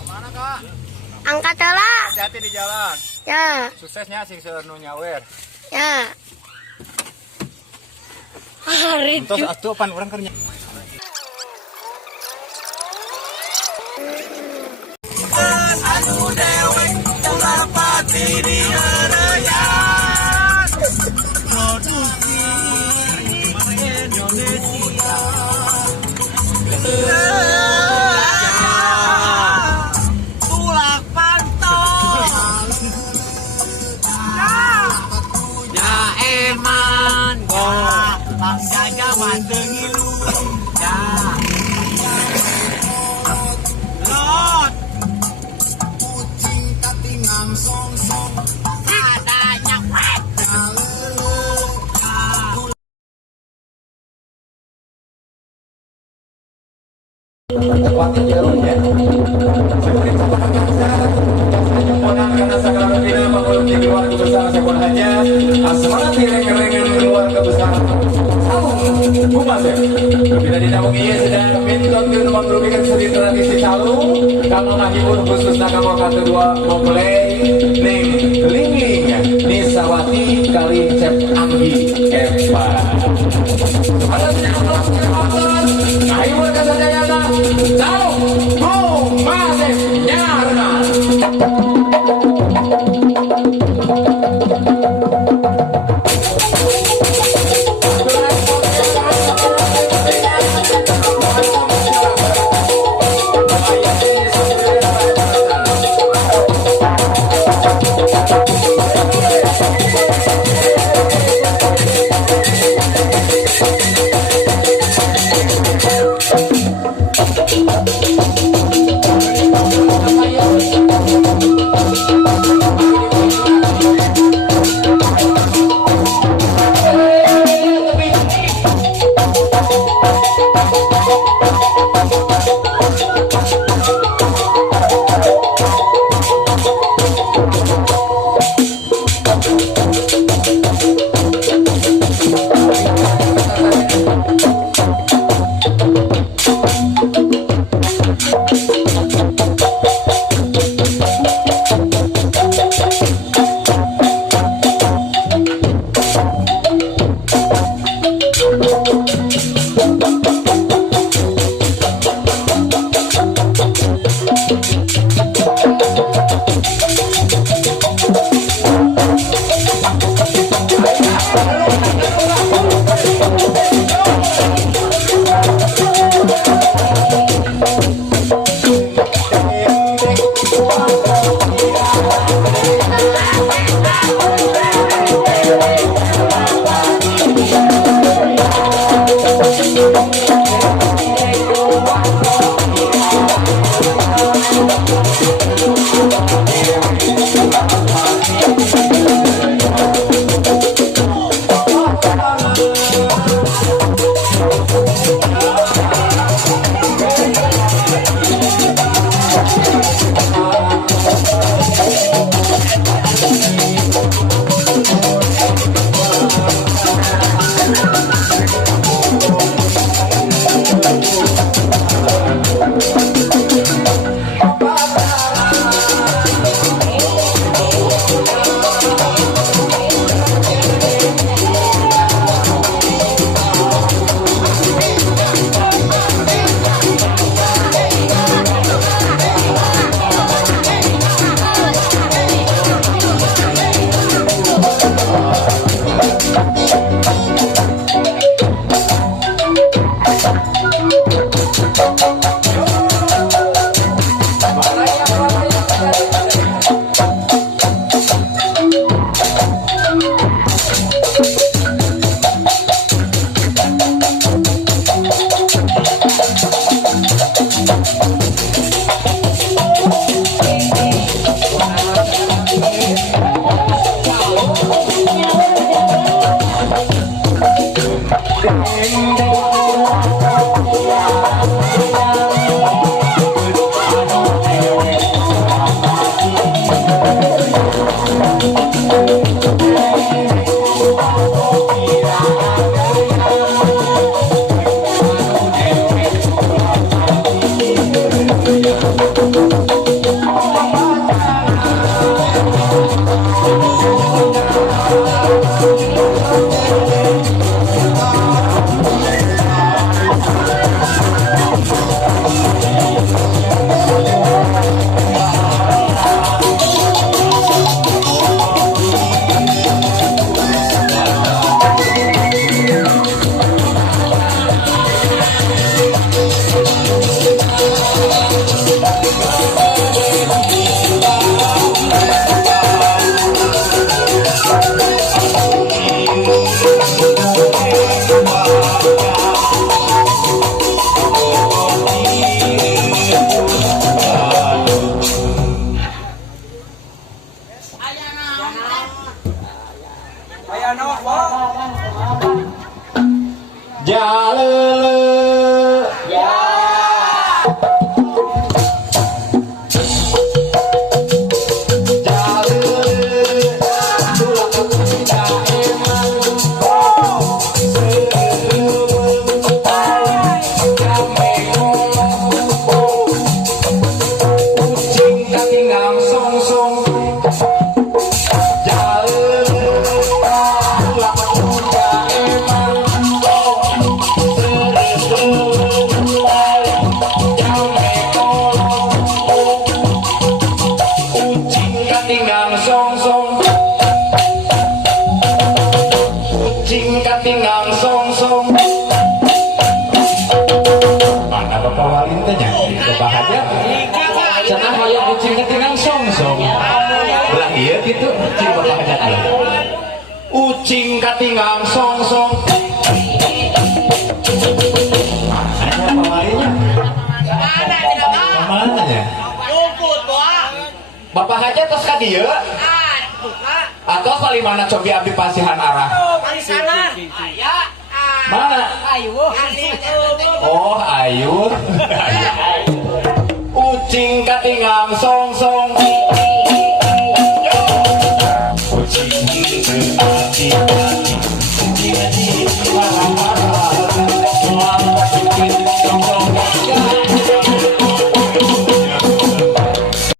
Kemana kak? Angkat lah. Hati-hati di jalan. Ya. Suksesnya sing seunu nyawer. Ya. Hari Terus atuh pan orang kerja. Anu dewek ulah pati di harayan. Produksi Indonesia. Tulak pantau. Ya eman. Bang jaga manteng ilu. Ya. Lot. Kucing tapi ngamsong song. Adanya wet. Tepatnya jalurnya seperti karena segala tidak menguruti keluarga besar sepon hanya asmara tireng-tireng keluarga besar Bumas ya berbeda dinamung iya sedang mintot ke rumah merupakan seni tradisi salu kamu menghibur khususnya kamu kedua mempelai ning lingling Nisawati kali cep Anggi Eva ada siapa ayo mereka saja ya tahu masih nyarna cenah hayang kucing ketinggang songsong belah iya gitu cing bapak hajat ya ucing ketinggang songsong mana pamarinya mana ya bapak hajat tos ka dieu atau kali mana cobi abdi pasihan arah mana oh ayu